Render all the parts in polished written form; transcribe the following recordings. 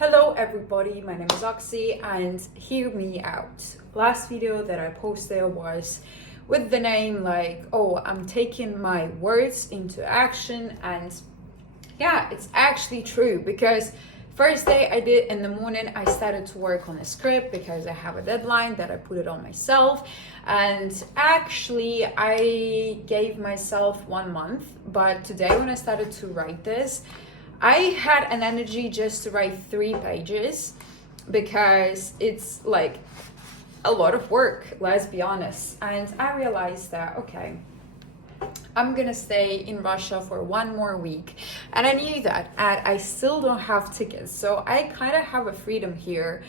Hello everybody, my name is Oxy and hear me out. Last video that I posted was with the name like, oh, I'm taking my words into action, and yeah, it's actually true because first day I did in the morning, I started to work on a script because I have a deadline that I put it on myself, and actually I gave myself 1 month, but today when I started to write this, I had an energy just to write 3 pages because it's like a lot of work, let's be honest. And I realized that, okay, I'm gonna stay in Russia for 1 more week. And I knew that, and I still don't have tickets. So I kind of have a freedom here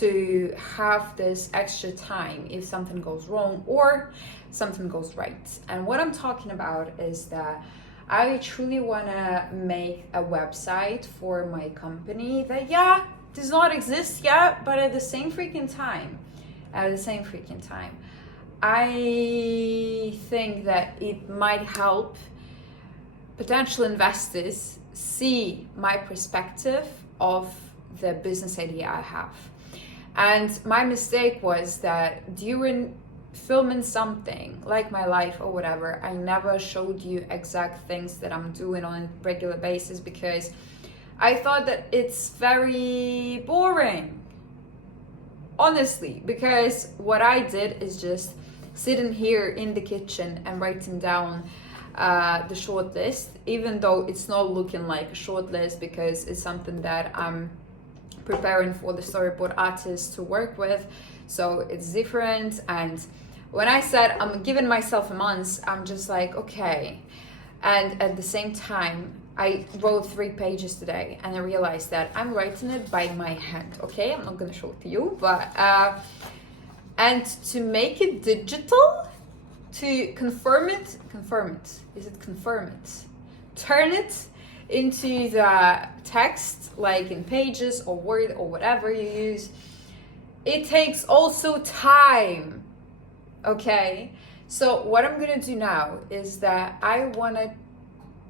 to have this extra time if something goes wrong or something goes right. And what I'm talking about is that I truly want to make a website for my company that, yeah, does not exist yet, but at the same freaking time, I think that it might help potential investors see my perspective of the business idea I have. And my mistake was that during filming something like my life or whatever, I never showed you exact things that I'm doing on a regular basis because I thought that it's very boring, honestly, because what I did is just sitting here in the kitchen and writing down the short list, even though it's not looking like a short list because it's something that I'm preparing for the storyboard artist to work with, so it's different. And when I said I'm giving myself a month, I'm just like, okay. And at the same time, I wrote 3 pages today, and I realized that I'm writing it by my hand. Okay, I'm not gonna show it to you, but and to make it digital, to confirm it, turn it into the text, like in Pages or Word or whatever you use, it takes also time. Okay, so what I'm gonna do now is that I want to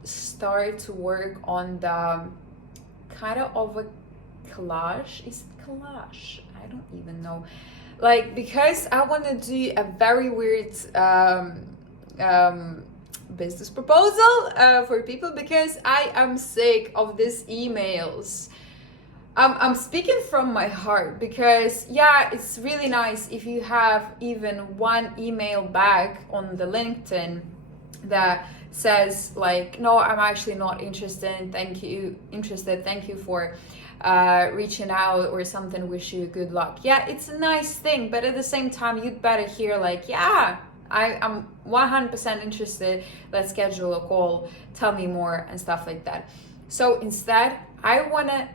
start to work on the kind of a collage. Is it collage? I don't even know. Like, because I want to do a very weird business proposal for people, because I am sick of these emails. I'm speaking from my heart because, yeah, it's really nice if you have even 1 email back on the LinkedIn that says like, no, I'm actually not interested, thank you for reaching out or something, wish you good luck. Yeah, it's a nice thing, but at the same time, you'd better hear like, yeah, I'm 100% interested, let's schedule a call, tell me more and stuff like that. So instead, I want to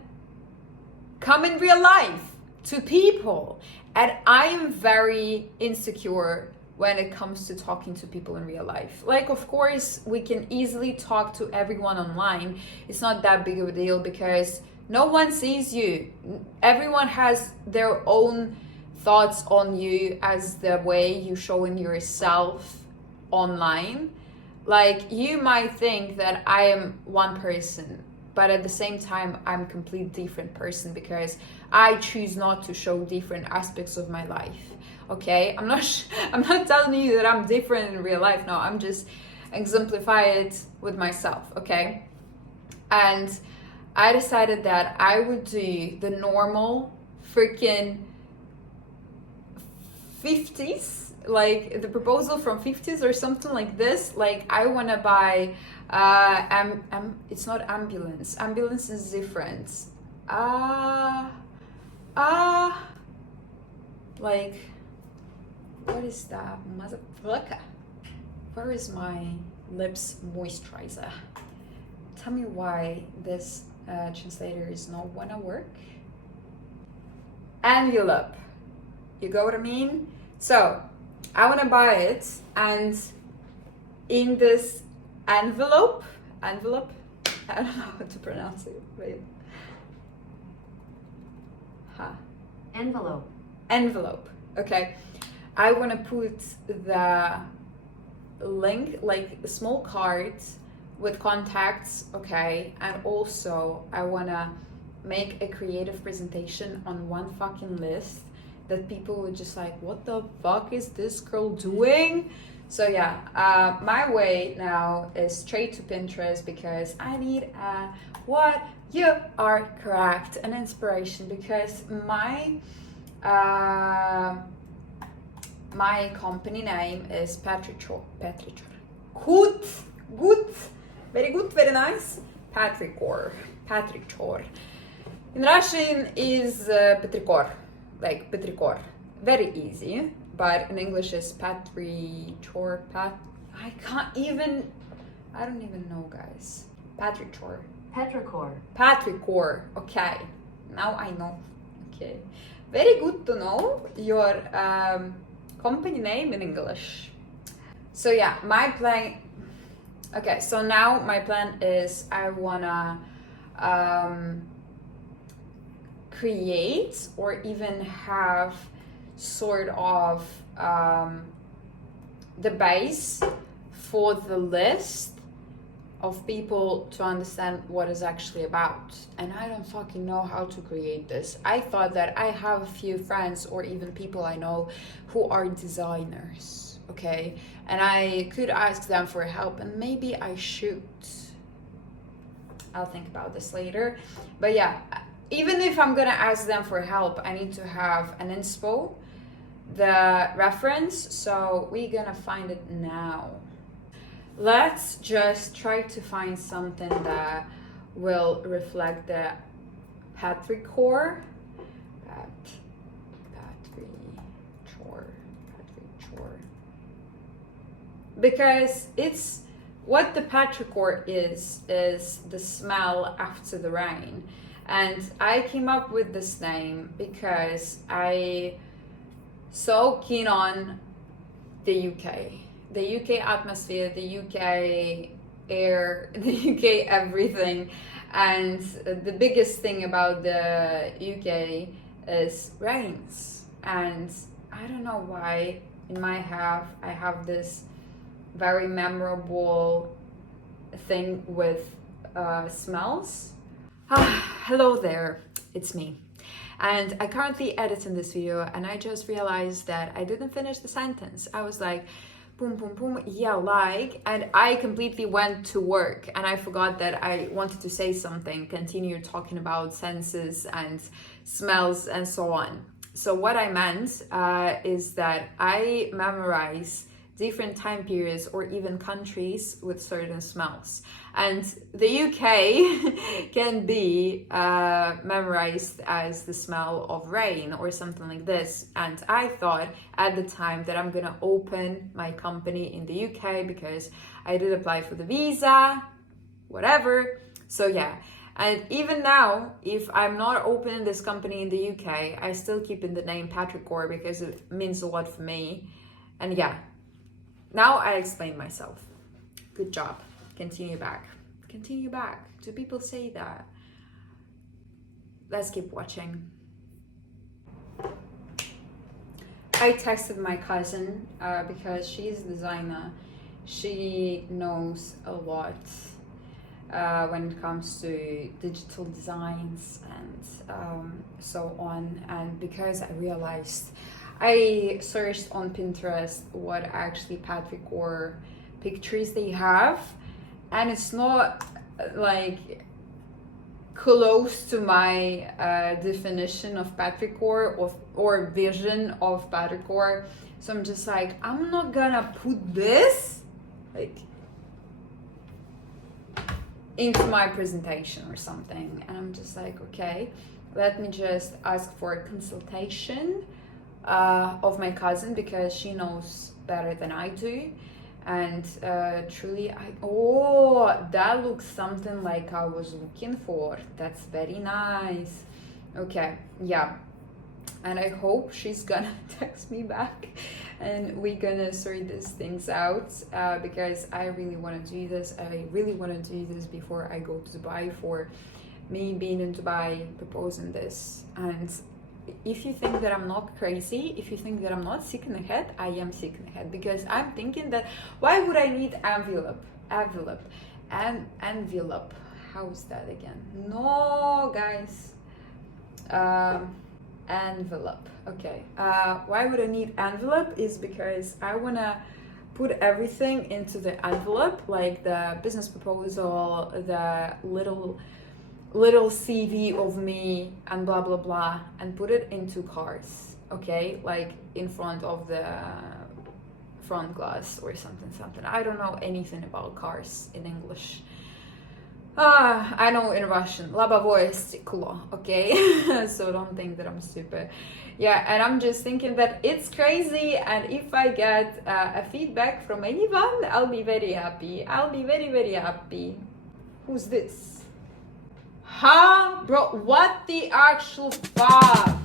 come in real life to people, and I am very insecure when it comes to talking to people in real life. Like, of course, we can easily talk to everyone online. It's not that big of a deal because no one sees you. Everyone has their own thoughts on you as the way you showing yourself online. Like, you might think that I am one person, but at the same time, I'm a completely different person because I choose not to show different aspects of my life. Okay, I'm not telling you that I'm different in real life. No, I'm just exemplify it with myself. Okay, and I decided that I would do the normal freaking 50s, like the proposal from 50s or something like this. Like, I want to buy it's not ambulance. Ambulance is different. Like, what is that? Motherfucker. Where is my lips moisturizer? Tell me why this translator is not gonna work. Envelope. You got what I mean? So, I wanna buy it, and in this envelope, I don't know how to pronounce it. Wait. Envelope. Okay. I want to put the link, like a small card with contacts, okay, and also I want to make a creative presentation on one fucking list that people would just like, what the fuck is this girl doing? So yeah, my way now is straight to Pinterest because I need what you are correct, an inspiration, because my company name is Patrichor. Good, very good, very nice. Patrichor. In Russian is Petrikor, like Petrikor. Very easy, but in English is Patrichor. I don't even know, guys. Patrichor. Patricor. Okay, now I know. Okay, very good to know your company name in English. So yeah, my plan. Okay, so now my plan is I wanna create or even have sort of the base for the list of people to understand what it's actually about. And I don't fucking know how to create this. I thought that I have a few friends or even people I know who are designers, okay? And I could ask them for help, and maybe I should. I'll think about this later. But yeah, even if I'm gonna ask them for help, I need to have an inspo, the reference, so we're gonna find it now. Let's just try to find something that will reflect the Patrichor. Because it's what the Patrichor is the smell after the rain. And I came up with this name because I so keen on the UK. The UK atmosphere, the UK air, the UK everything. And the biggest thing about the UK is rains. And I don't know why in my head I have this very memorable thing with smells. Hello there, it's me. And I currently editing this video and I just realized that I didn't finish the sentence. I was like, boom, boom, boom, yeah, like, and I completely went to work and I forgot that I wanted to say something, continue talking about senses and smells and so on. So what I meant is that I memorize different time periods or even countries with certain smells. And the UK can be memorized as the smell of rain or something like this. And I thought at the time that I'm gonna open my company in the UK because I did apply for the visa, whatever. So yeah, and even now, if I'm not opening this company in the UK, I still keep in the name Patrichor because it means a lot for me. And yeah, now I explained myself. Good job. Continue back. Do people say that? Let's keep watching. I texted my cousin because she's a designer. She knows a lot when it comes to digital designs and so on. And because I realized, I searched on Pinterest what actually Patrichor pictures they have, and it's not like close to my definition of Patrichor or vision of Patrichor. So I'm just like, I'm not gonna put this like into my presentation or something. And I'm just like, okay, let me just ask for a consultation of my cousin because she knows better than I do. And truly, that looks something like I was looking for. That's very nice. Okay, yeah. And I hope she's gonna text me back and we're gonna sort these things out because I really want to do this. I really want to do this before I go to Dubai, for me being in Dubai, proposing this. And if you think that I'm not crazy, if you think that I'm not sick in the head, I am sick in the head, because I'm thinking that why would I need envelope? how's that again? No, guys. Envelope. Okay. Why would I need envelope? Is because I wanna put everything into the envelope, like the business proposal, the little CV of me, and blah blah blah, and put it into cards. Okay, like in front of the front glass or something. I don't know anything about cars in English. I know in Russian. Лобовое стекло, okay? So don't think that I'm stupid. Yeah, and I'm just thinking that it's crazy, and if I get a feedback from anyone, I'll be very happy. I'll be very, very happy. Who's this? Huh? Bro, what the actual fuck?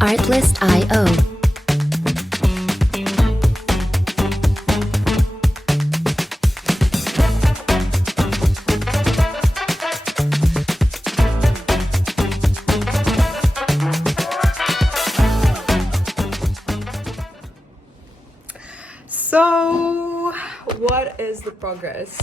Artlist.io. So, what is the progress?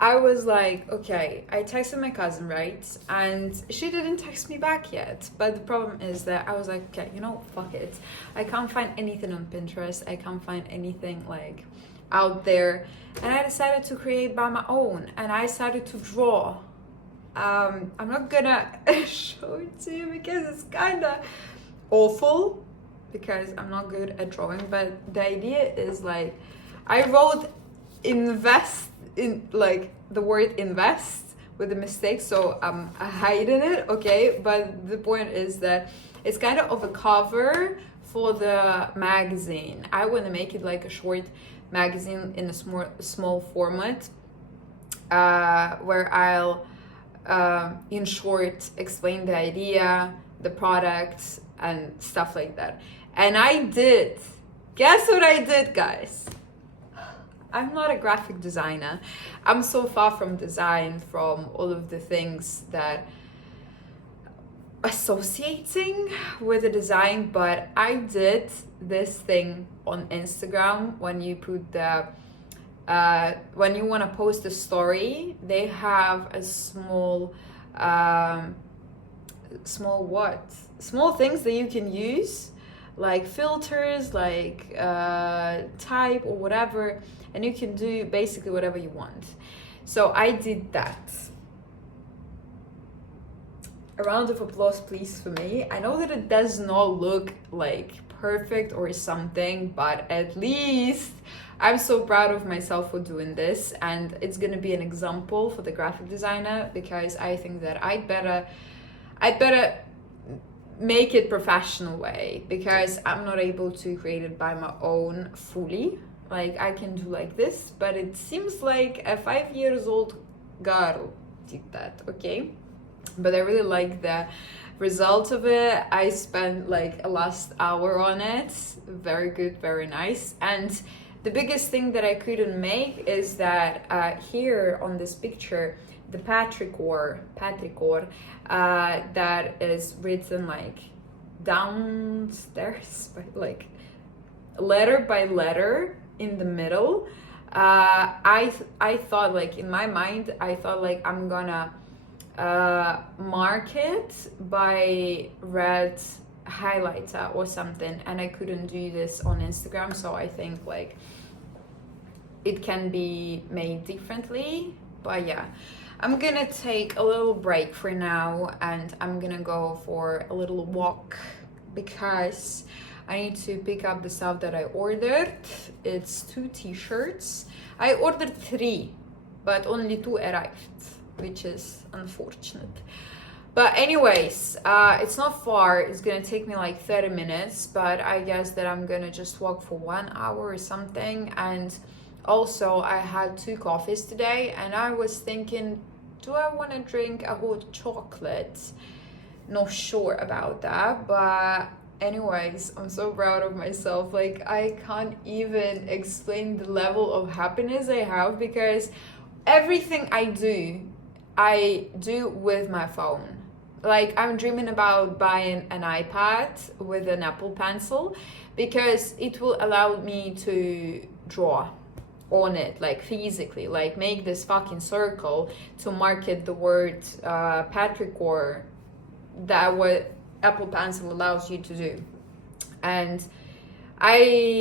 I was like, okay, I texted my cousin, right? And she didn't text me back yet. But the problem is that I was like, okay, fuck it. I can't find anything on Pinterest. I can't find anything like out there. And I decided to create by my own. And I started to draw. I'm not gonna show it to you because it's kind of awful, because I'm not good at drawing. But the idea is like, I wrote invest in like the word invest with a mistake, so I'm hiding it, okay? But the point is that it's kind of a cover for the magazine. I want to make it like a short magazine in a small format, where I'll in short explain the idea, the product, and stuff like that. And I did. Guess what I did, guys? I'm not a graphic designer. I'm so far from design, from all of the things that associating with the design, but I did this thing on Instagram. When you put the when you want to post a story, they have a small things that you can use, like filters, like type or whatever, and you can do basically whatever you want. So I did that. A round of applause, please, for me. I know that it does not look like perfect or something, but at least I'm so proud of myself for doing this, and it's gonna be an example for the graphic designer, because I think that I'd better make it professional way, because I'm not able to create it by my own fully. Like, I can do like this, but it seems like a 5 years old girl did that, okay? But I really like the result of it. I spent like a last hour on it. Very good, very nice. And the biggest thing that I couldn't make is that here on this picture, the patricor, that is written like downstairs, like letter by letter in the middle. I thought, like, in my mind, I thought like I'm gonna mark it by red highlighter or something, and I couldn't do this on Instagram. So I think like it can be made differently. But yeah, I'm gonna take a little break for now, and I'm gonna go for a little walk, because I need to pick up the stuff that I ordered. It's 2 t-shirts. I ordered 3, but only 2 arrived, which is unfortunate. But anyways, it's not far. It's gonna take me like 30 minutes, but I guess that I'm gonna just walk for 1 hour or something. And also I had 2 coffees today, and I was thinking, do I want to drink a hot chocolate? Not sure about that, but anyways, I'm so proud of myself. Like, I can't even explain the level of happiness I have, because everything I do with my phone. Like, I'm dreaming about buying an iPad with an Apple Pencil because it will allow me to draw on it, like physically, like make this fucking circle to market the word petrichor, that what Apple Pencil allows you to do. And I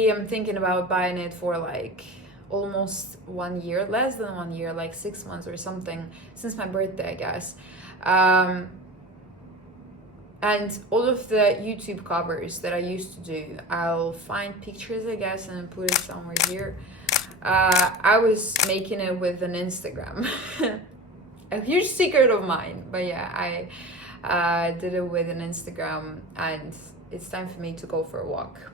am thinking about buying it for like almost 1 year, less than 1 year, like 6 months or something, since my birthday, I guess. And all of the YouTube covers that I used to do, I'll find pictures, I guess, and put it somewhere here. I was making it with an Instagram. A huge secret of mine, but yeah, I did it with an Instagram, and it's time for me to go for a walk.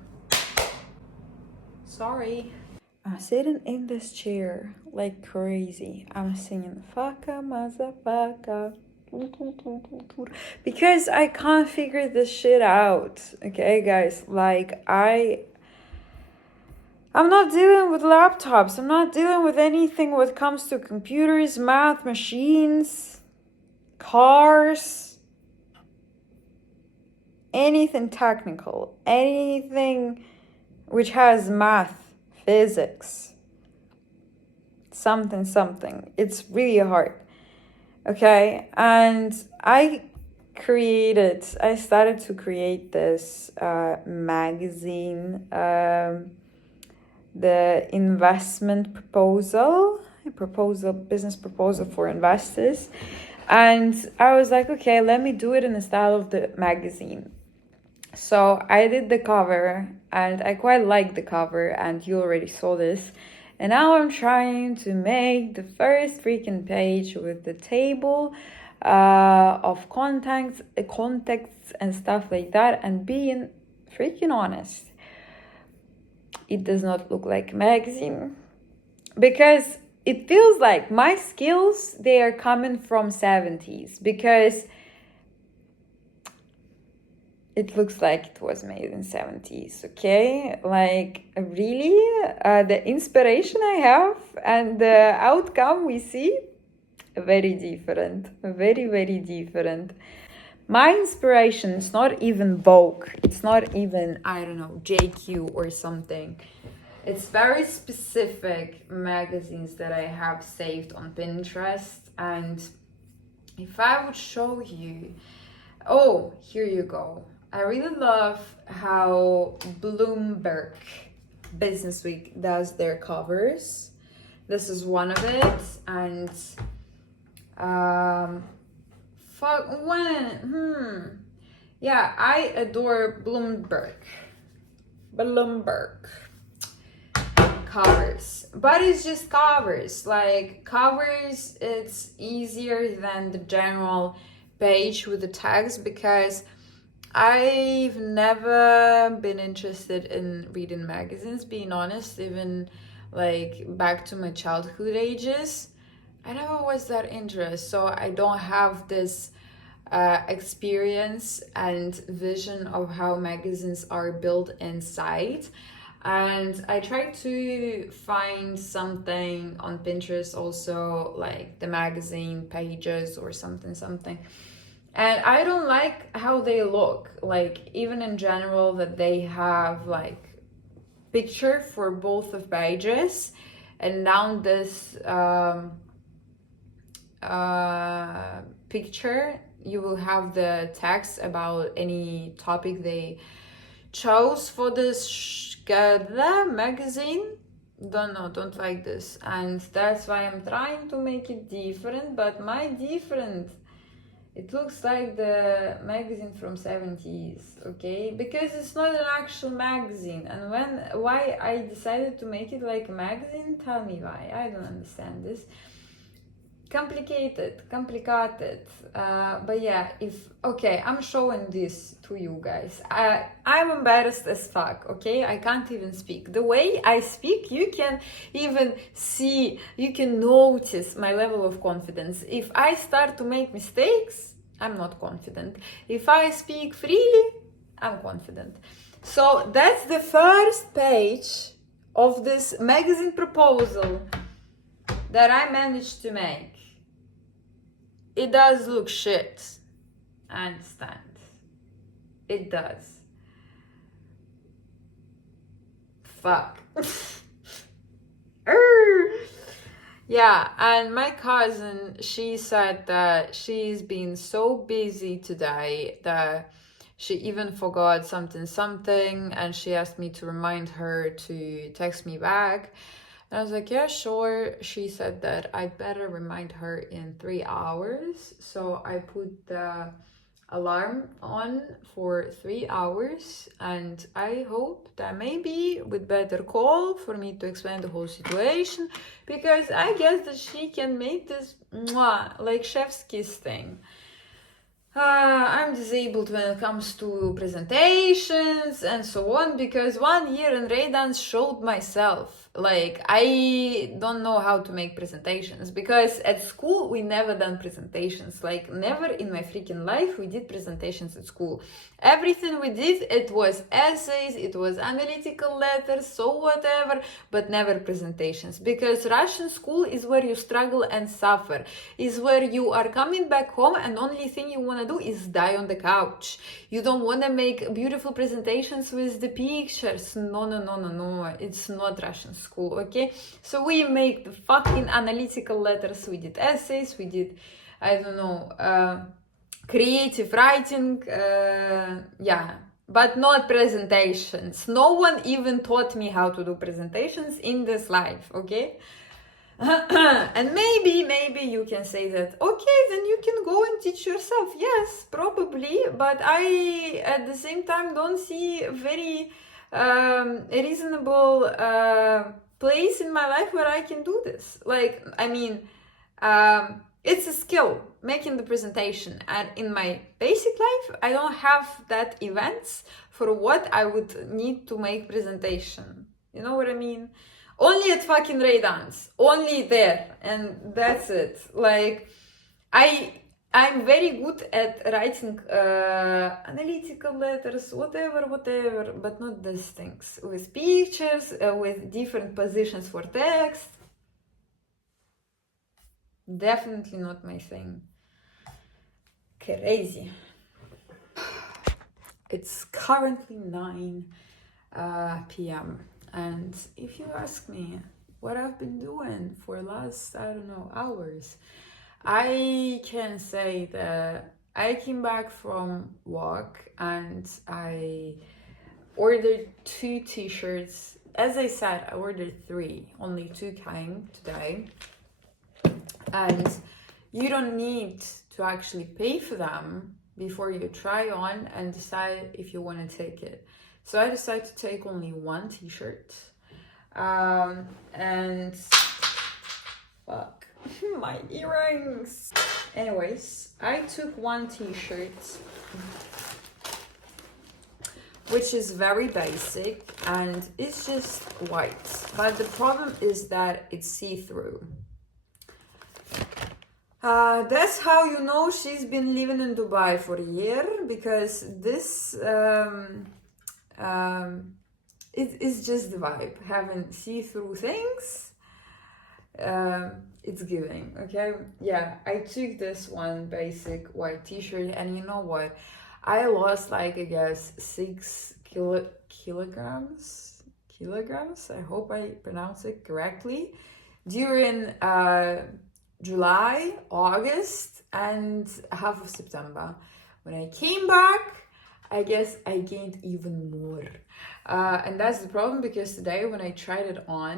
Sorry. I'm sitting in this chair like crazy. I'm singing "Fucka motherfucker" because I can't figure this shit out. Okay, guys, like I'm not dealing with laptops. I'm not dealing with anything when it comes to computers, math, machines, cars, anything technical, anything which has math, physics, something. It's really hard. Okay, and I started to create this magazine, the investment business proposal for investors. And I was like, okay, let me do it in the style of the magazine. So I did the cover, and I quite liked the cover, and you already saw this. And now I'm trying to make the first freaking page with the table of contacts and stuff like that. And being freaking honest, it does not look like a magazine, because it feels like my skills, they are coming from 70s, because it looks like it was made in 70s, okay? Like, really? The inspiration I have and the outcome we see, very different. Very, very different. My inspiration is not even Vogue. It's not even, I don't know, JQ or something. It's very specific magazines that I have saved on Pinterest. And if I would show you... Oh, here you go. I really love how Bloomberg Businessweek does their covers. This is one of it, and yeah, I adore Bloomberg covers, but it's just covers. Like, covers, it's easier than the general page with the text, because I've never been interested in reading magazines, being honest. Even like back to my childhood ages, I never was that interested. So I don't have this experience and vision of how magazines are built inside. And I tried to find something on Pinterest also, like the magazine pages or something. And I don't like how they look, like, even in general, that they have like picture for both of pages, and down this picture you will have the text about any topic they chose for this magazine. Don't like this, and that's why I'm trying to make it different. But my different, it looks like the magazine from 70s, okay? Because it's not an actual magazine. And why I decided to make it like a magazine, tell me why. I don't understand this. Complicated. But yeah, I'm showing this to you guys. I'm embarrassed as fuck, okay? I can't even speak. The way I speak, you can even see, you can notice my level of confidence. If I start to make mistakes, I'm not confident. If I speak freely, I'm confident. So that's the first page of this magazine proposal that I managed to make. It does look shit. I understand. It does. Fuck. Yeah, and my cousin, she said that she's been so busy today that she even forgot something, and she asked me to remind her to text me back. And I was like, yeah, sure. She said that I better remind her in 3 hours. So I put the alarm on for 3 hours, and I hope that maybe with better call for me to explain the whole situation, because I guess that she can make this like chef's kiss thing. I'm disabled when it comes to presentations and so on, because 1 year in Raydance showed myself like I don't know how to make presentations, because at school we never done presentations, like never in my freaking life we did presentations at school. Everything we did, it was essays, it was analytical letters, so whatever, but never presentations, because Russian school is where you struggle and suffer, is where you are coming back home and only thing you want to do is die on the couch. You don't want to make beautiful presentations with the pictures. No, it's not Russian school, okay? So we make the fucking analytical letters, we did essays, we did, I don't know, creative writing, yeah, but not presentations. No one even taught me how to do presentations in this life, okay? And maybe you can say that, okay, then you can go and teach yourself. Yes, probably, but I at the same time don't see a very reasonable place in my life where I can do this. Like, I mean, it's a skill, making the presentation, and in my basic life I don't have that events for what I would need to make presentation. You know what I mean? Only at fucking Raydance, only there, and that's it. Like, I'm very good at writing analytical letters, whatever, but not these things with pictures, with different positions for text. Definitely not my thing. Crazy. It's currently 9 p.m. And if you ask me what I've been doing for the last, I don't know, hours, I can say that I came back from walk and I ordered 2 t-shirts. As I said, I ordered 3, only 2 came today. And you don't need to actually pay for them before you try on and decide if you want to take it. So I decided to take only 1 t-shirt, and fuck, my earrings. Anyways, I took 1 t-shirt, which is very basic and it's just white, but the problem is that it's see-through. That's how you know she's been living in Dubai for a year, because this it's just the vibe. Having see-through things, it's giving, okay? Yeah, I took this 1 basic white t-shirt, and you know what? I lost, like, I guess 6 kilograms. I hope I pronounce it correctly. During July, August, and half of September. When I came back, I guess I gained even more. And that's the problem, because today when I tried it on,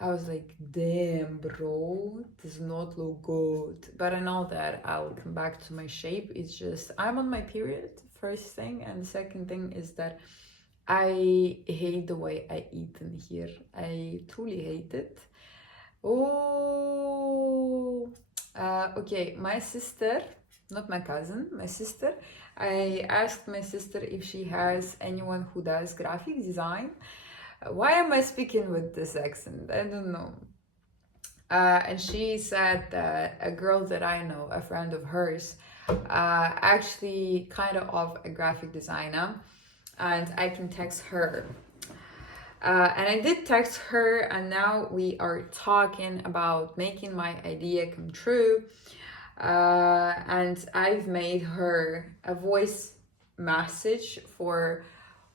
I was like, damn, bro, does not look good. But I know that I'll come back to my shape. It's just, I'm on my period, first thing. And the second thing is that I hate the way I eat in here. I truly hate it. Oh, okay, my sister, not my cousin, my sister, I asked my sister if she has anyone who does graphic design. Why am I speaking with this accent? I don't know. And she said that a girl that I know, a friend of hers, actually kind of a graphic designer, and I can text her. And I did text her, and now we are talking about making my idea come true. and I've made her a voice message for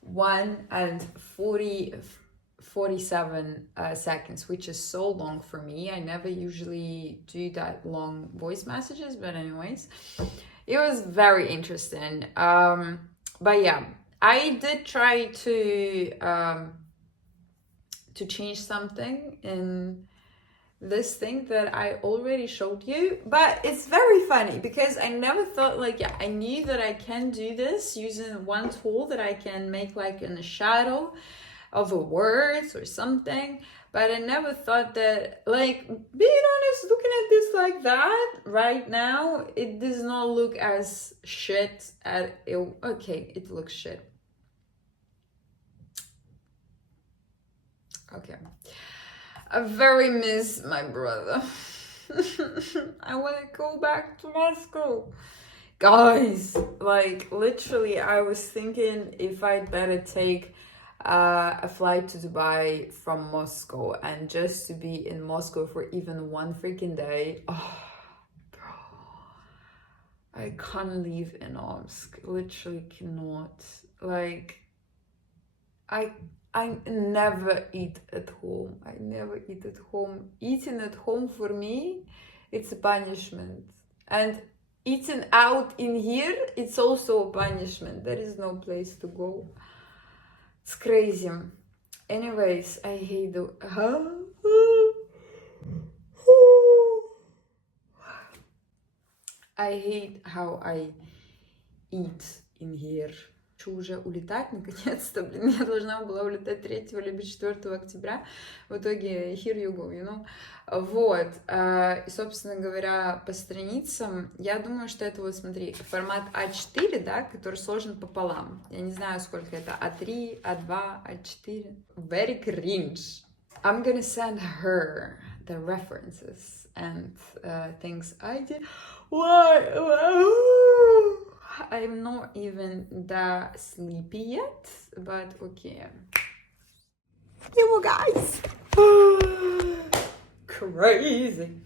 1:47 seconds, which is so long for me. I never usually do that long voice messages, but anyways, it was very interesting. But yeah, I did try to change something in this thing that I already showed you, but it's very funny because I never thought, like, yeah, I knew that I can do this using one tool, that I can make like in a shadow of a words or something, but I never thought that, like, being honest, looking at this like that right now, it does not look as shit as it. Okay, it looks shit. Okay, I very miss my brother. I want to go back to Moscow. Guys, like, literally, I was thinking if I'd better take a flight to Dubai from Moscow, and just to be in Moscow for even one freaking day. Oh, bro, I can't leave in Omsk. Literally cannot. Like, I never eat at home. I never eat at home. Eating at home for me, it's a punishment. And eating out in here, it's also a punishment. There is no place to go. It's crazy. Anyways, I hate the... I hate how I eat in here. Хочу уже улетать, наконец-то, блин, я должна была улетать 3 либо 4 октября, в итоге here you go, you know, вот, и, собственно говоря, по страницам, я думаю, что это, вот смотри, формат А4, да, который сложен пополам, я не знаю, сколько это, А3, А2, А4, very cringe. I'm gonna send her the references and things I did. What? I'm not even that sleepy yet, but okay. You guys, crazy.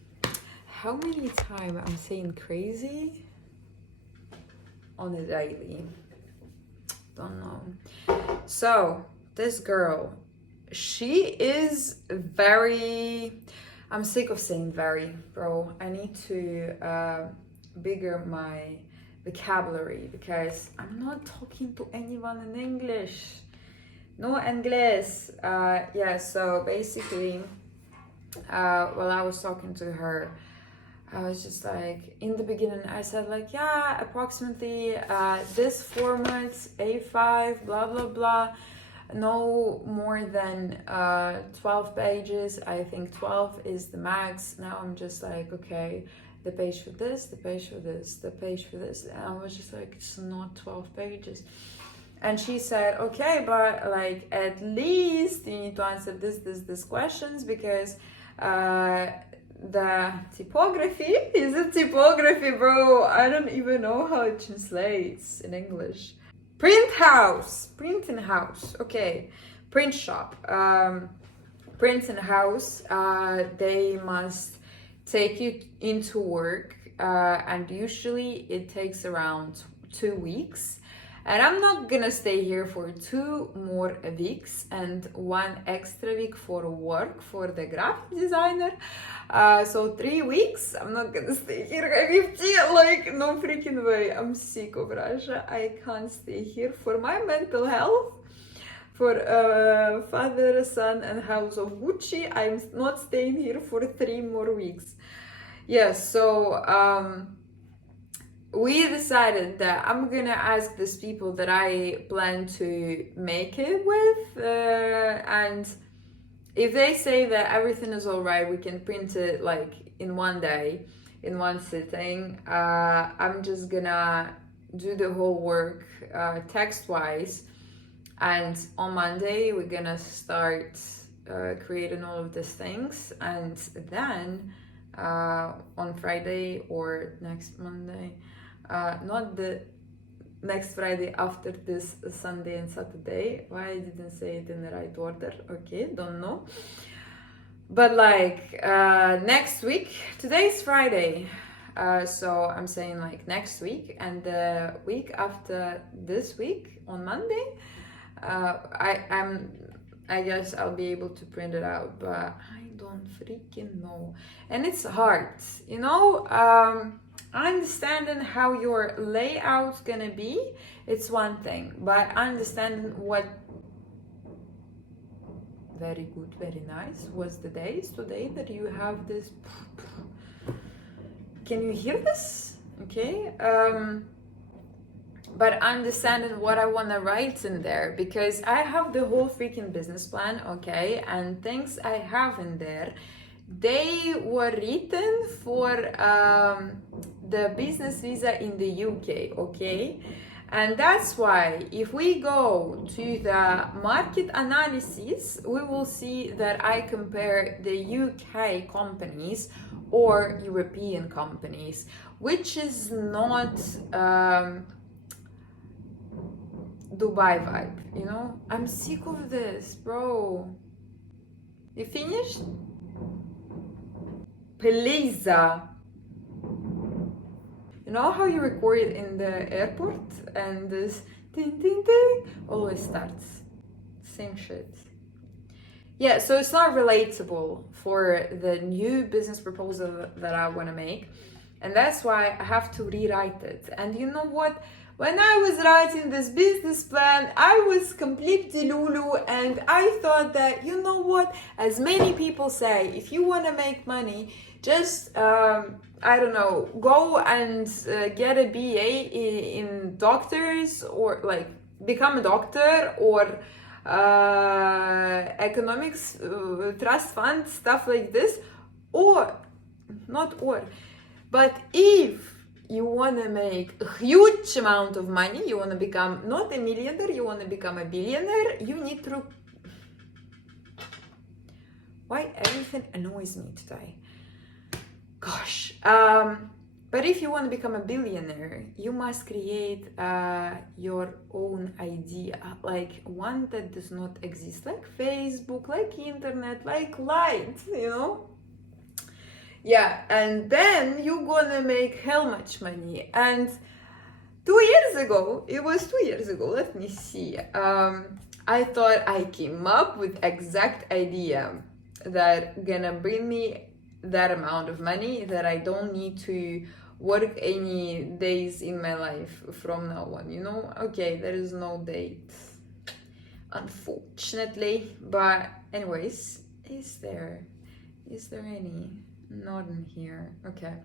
How many times I'm saying crazy on a daily? Don't know. So this girl, she is very... I'm sick of saying very, bro. I need to bigger my vocabulary because I'm not talking to anyone in English. No English. Yeah, so basically, while I was talking to her, I was just like, in the beginning, I said like, yeah, approximately this format, A5, blah, blah, blah. No more than 12 pages. I think 12 is the max. Now I'm just like, okay, the page for this, the page for this, the page for this. And I was just like, it's not 12 pages. And she said, okay, but like at least you need to answer this questions because the typography is a typography, bro. I don't even know how it translates in English. Printing house, okay, print shop, printing house, they must take you into work, and usually it takes around 2 weeks, and I'm not gonna stay here for 2 more weeks and 1 extra week for work for the graphic designer, so 3 weeks. I'm not gonna stay here, like, no freaking way. I'm sick of Russia. I can't stay here for my mental health, for father, son, and house of Gucci. I'm not staying here for 3 more weeks. Yes, so we decided that I'm gonna ask these people that I plan to make it with, and if they say that everything is all right, we can print it like in one day, in one sitting. I'm just gonna do the whole work text-wise, and on Monday we're gonna start creating all of these things, and then on Friday or next Monday, not the next Friday, after this Sunday and Saturday. Why I didn't say it in the right order? Okay, don't know. But like next week, today's Friday, So I'm saying like next week, and the week after this week on Monday, I guess I'll be able to print it out, but I don't freaking know. And it's hard, you know. Understanding how your layout's gonna be, it's one thing, but understanding what very good, very nice was the days today that you have this. Can you hear this? Okay. But understanding what I want to write in there, because I have the whole freaking business plan, okay, and things I have in there, they were written for the business visa in the UK, okay, and that's why if we go to the market analysis, we will see that I compare the UK companies or European companies, which is not Dubai vibe, you know. I'm sick of this, bro. You finished? Please. You know how you record in the airport and this ting ting ting always starts? Same shit. Yeah, so it's not relatable for the new business proposal that I want to make, and that's why I have to rewrite it. And you know what? When I was writing this business plan, I was complete delulu, and I thought that, you know what, as many people say, if you want to make money, just, I don't know, go and get a BA in doctors, or like become a doctor, or economics, trust fund, stuff like this, but if you want to make a huge amount of money, you want to become not a millionaire, you want to become a billionaire, you need to... Why everything annoys me today? Gosh. But if you want to become a billionaire, you must create your own idea, like one that does not exist, like Facebook, like internet, like light, you know? Yeah, and then you're gonna make hell much money. And 2 years ago, it was 2 years ago, let me see, I thought I came up with exact idea that gonna bring me that amount of money that I don't need to work any days in my life from now on, you know? Okay, there is no date, unfortunately, but anyways, is there any? Not in here. Okay.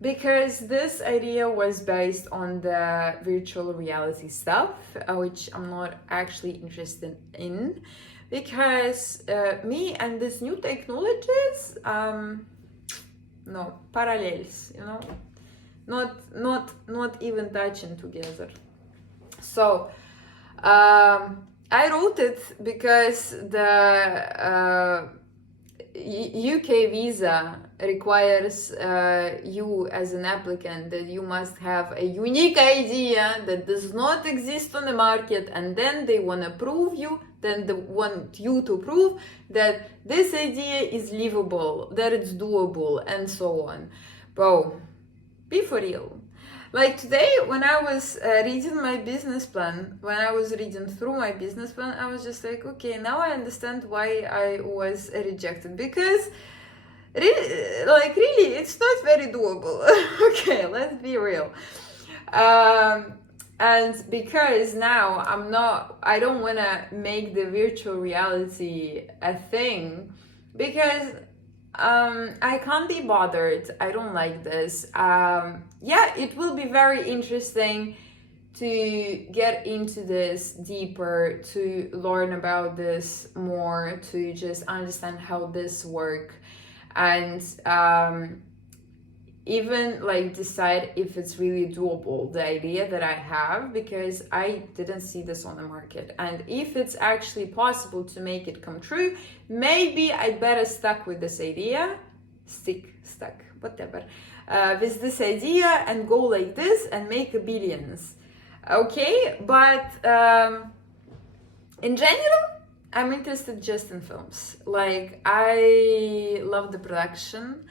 Because this idea was based on the virtual reality stuff, which I'm not actually interested in, because me and these new technologies, no, parallels, you know, not even touching together. So I wrote it because the UK visa requires you as an applicant that you must have a unique idea that does not exist on the market, and then they want to prove you, then they want you to prove that this idea is livable, that it's doable, and so on. Bro, be for real. Like today, when I was reading my business plan, when I was reading through my business plan, I was just like, okay, now I understand why I was rejected, because really, it's not very doable. Okay, let's be real. And because now I don't want to make the virtual reality a thing, because I can't be bothered. I don't like this. Yeah, it will be very interesting to get into this deeper, to learn about this more, to just understand how this works, and even like decide if it's really doable, the idea that I have, because I didn't see this on the market. And if it's actually possible to make it come true, maybe I better stuck with this idea, whatever, with this idea, and go like this and make billions. Okay, but in general, I'm interested just in films. Like, I love the production.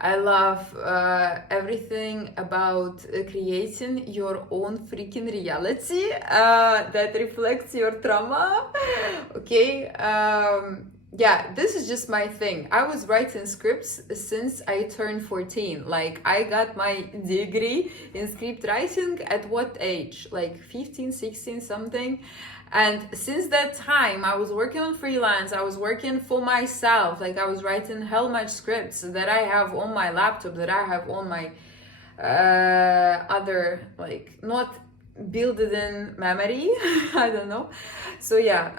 I love everything about creating your own freaking reality that reflects your trauma. Okay, yeah, this is just my thing. I was writing scripts since I turned 14. Like, I got my degree in script writing at what age? Like 15, 16, something. And since that time, I was working on freelance, I was working for myself. Like, I was writing hell much scripts that I have on my laptop, that I have on my other, like, not built it in memory. I don't know. So yeah,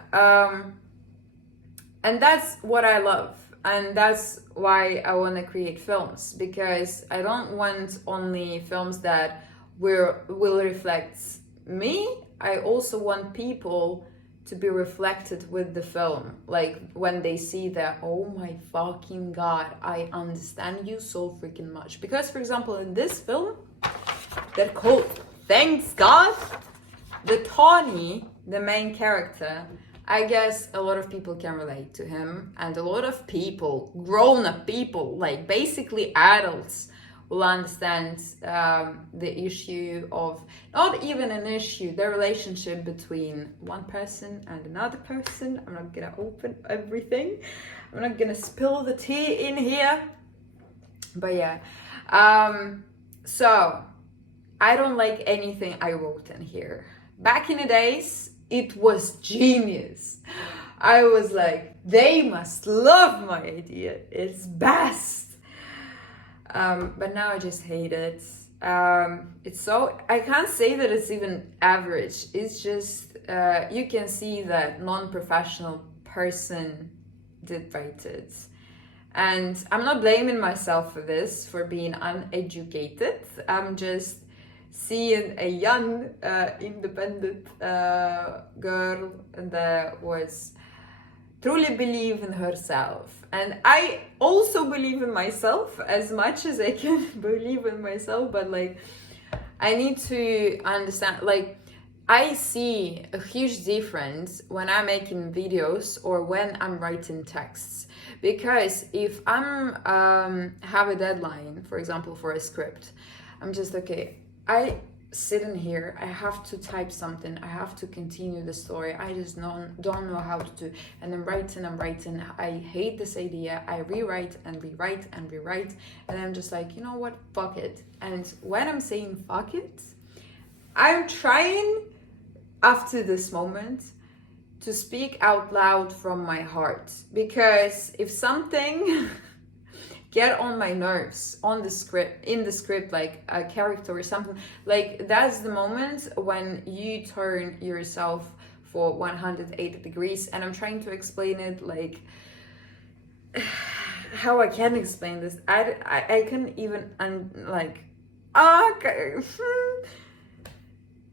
and that's what I love. And that's why I want to create films, because I don't want only films that will reflect me. I also want people to be reflected with the film. Like, when they see that, oh my fucking god, I understand you so freaking much. Because, for example, in this film, they're called, thanks God, the Tony, the main character, I guess a lot of people can relate to him, and a lot of people, grown-up people, like basically adults, will understand the issue of, not even an issue, the relationship between one person and another person. I'm not gonna open everything. I'm not gonna spill the tea in here. But yeah, so I don't like anything I wrote in here. Back in the days, it was genius. I was like, they must love my idea. It's best. But now I just hate it. It's so, I can't say that it's even average. It's just, you can see that non-professional person did write it. And I'm not blaming myself for this, for being uneducated. I'm just seeing a young, independent girl that was truly believe in herself. And I also believe in myself as much as I can believe in myself, but like, I need to understand, like, I see a huge difference when I'm making videos or when I'm writing texts. Because if I'm have a deadline, for example, for a script, I'm just, okay, I sit in here, I have to type something, I have to continue the story, I just don't know how to do, and I'm writing, I hate this idea, I rewrite, and I'm just like, you know what, fuck it. And when I'm saying fuck it, I'm trying, after this moment, to speak out loud from my heart. Because if something get on my nerves on the script, in the script, like a character or something, like, that's the moment when you turn yourself for 180 degrees. And I'm trying to explain it, like, how I can explain this. I can even, like, okay.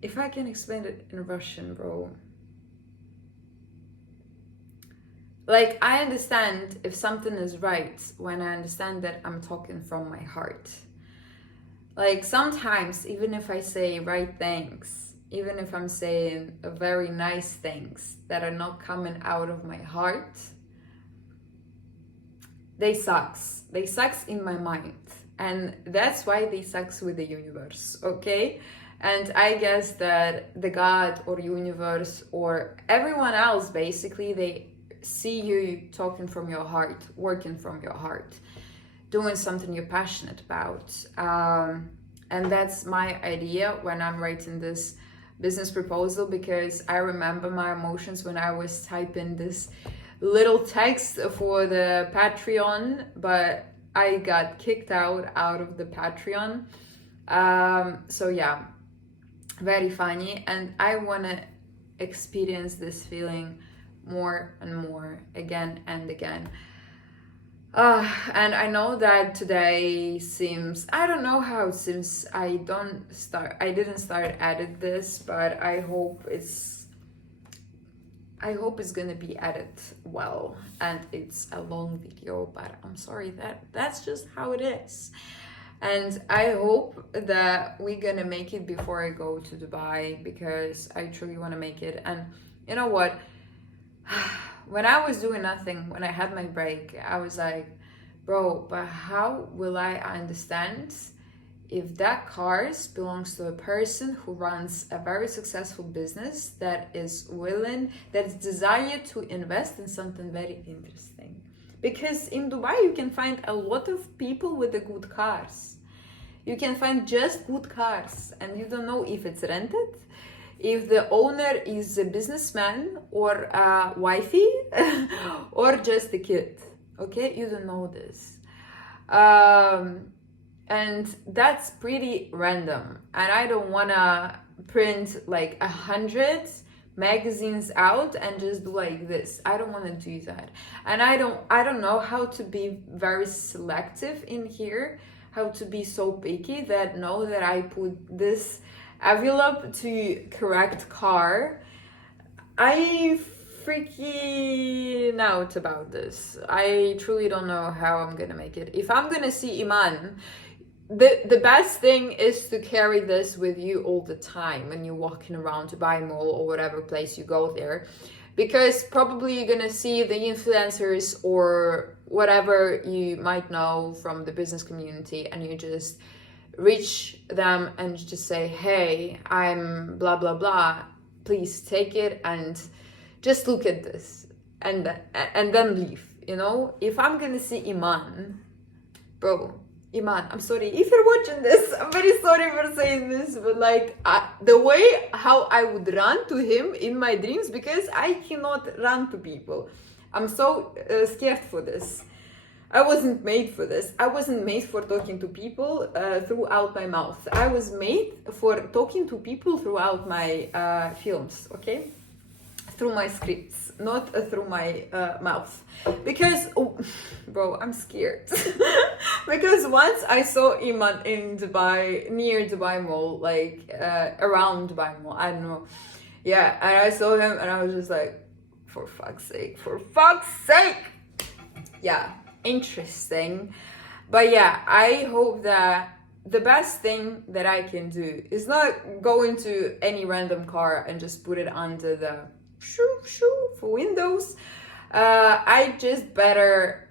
If I can explain it in Russian, bro. Like, I understand if something is right when I understand that I'm talking from my heart. Like, sometimes, even if I say right things, even if I'm saying very nice things that are not coming out of my heart, they sucks. They sucks in my mind. And that's why they sucks with the universe, okay? And I guess that the God or universe or everyone else, basically, they see you talking from your heart, working from your heart, doing something you're passionate about. And that's my idea when I'm writing this business proposal, because I remember my emotions when I was typing this little text for the Patreon, but I got kicked out of the Patreon. So yeah, very funny. And I want to experience this feeling more and more, again and again. And I know that today seems, I don't know how it seems, I didn't start edit this, but I hope it's gonna be edited well, and it's a long video, but I'm sorry, that's just how it is. And I hope that we're gonna make it before I go to Dubai, because I truly want to make it. And you know what? When I was doing nothing, when I had my break, I was like, bro, but how will I understand if that car belongs to a person who runs a very successful business that is desired to invest in something very interesting? Because in Dubai you can find a lot of people with the good cars. You can find just good cars, and you don't know if it's rented, if the owner is a businessman or a wifey or just a kid. Okay, you don't know this. And that's pretty random, and I don't wanna print like 100 magazines out and just do like this. I don't want to do that, and I don't know how to be very selective in here, how to be so picky that I put this envelope to correct car. I freaking out about this. I truly don't know how I'm gonna make it. If I'm gonna see Iman, the best thing is to carry this with you all the time when you're walking around Dubai Mall or whatever place you go there, because probably you're gonna see the influencers or whatever you might know from the business community, and you just reach them and just say, hey, I'm blah blah blah, please take it and just look at this, and then leave. You know, if I'm gonna see Iman, bro, Iman, I'm sorry if you're watching this, I'm very sorry for saying this, but like the way how I would run to him in my dreams, because I cannot run to people. I'm so scared for this. I wasn't made for this. I wasn't made for talking to people throughout my mouth. I was made for talking to people throughout my films, okay? Through my scripts, not through my mouth. Because, bro, I'm scared. Because once I saw Iman in Dubai, near Dubai Mall, like around Dubai Mall, I don't know. Yeah, and I saw him and I was just like, for fuck's sake. Yeah, interesting. But yeah, I hope that the best thing that I can do is not go into any random car and just put it under the shoo for windows. I just better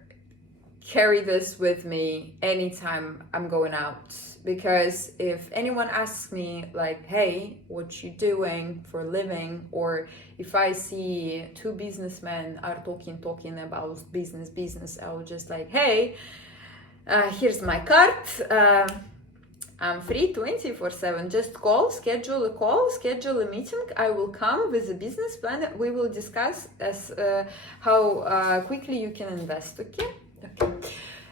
carry this with me anytime I'm going out, because if anyone asks me like, hey, what you doing for a living, or if I see two businessmen are talking about business, I will just like, hey, here's my card, I'm free 24/7. Just schedule a meeting. I will come with a business plan. We will discuss as how quickly you can invest. Okay.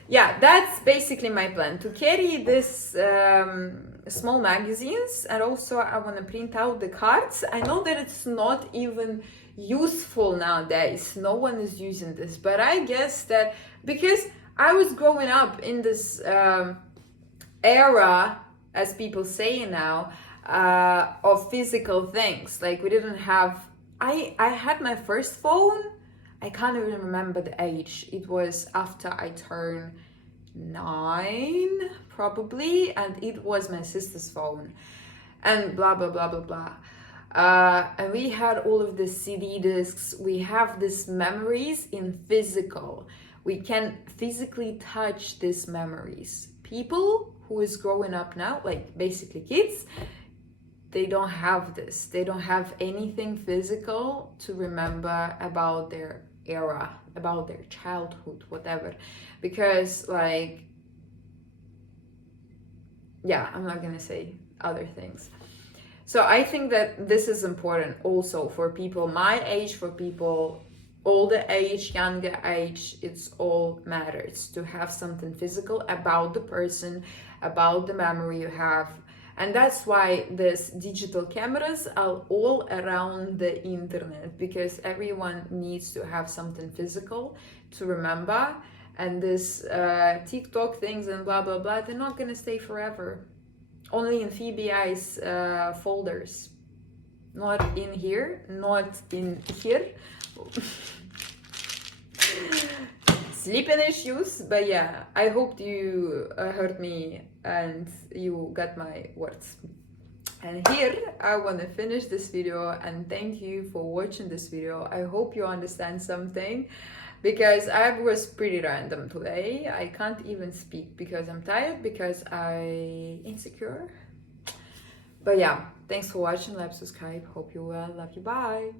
Yeah, that's basically my plan, to carry this small magazines, and also I want to print out the cards. I know that it's not even useful nowadays. No one is using this, but I guess that because I was growing up in this era, as people say now, of physical things. Like we didn't have, I had my first phone, I can't even remember the age. It was after I turned 9 probably, and it was my sister's phone, and blah blah blah blah blah. And we had all of the CD discs. We have these memories in physical. We can physically touch these memories. People who is growing up now, like basically kids, they don't have this. They don't have anything physical to remember about their era, about their childhood, whatever. Because like, yeah, I'm not gonna say other things. So I think that this is important also for people my age, for people older age, younger age. It's all matters to have something physical about the person, about the memory you have. And that's why these digital cameras are all around the internet, because everyone needs to have something physical to remember. And this TikTok things and blah blah blah, they're not gonna stay forever. Only in PBI's folders, not in here, not in here. Sleeping issues. But yeah, I hope you heard me and you got my words. And here I want to finish this video and thank you for watching this video. I hope you understand something, because I was pretty random today. I can't even speak because I'm tired, because I insecure. But yeah, thanks for watching. Like, subscribe. Hope you well. Love you. Bye.